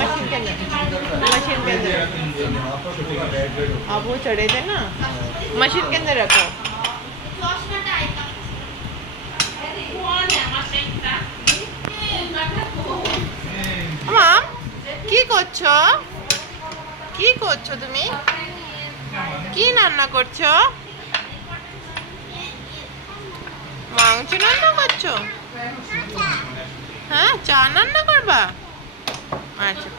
Machine के अंदर अब वो चढ़े थे ना, मशीन के अंदर रखो। মাম কি করছো? কি করছো তুমি? কি রান্না করছো? মাংস রান্না করছো? হ্যাঁ, চা রান্না করবা? আচ্ছা।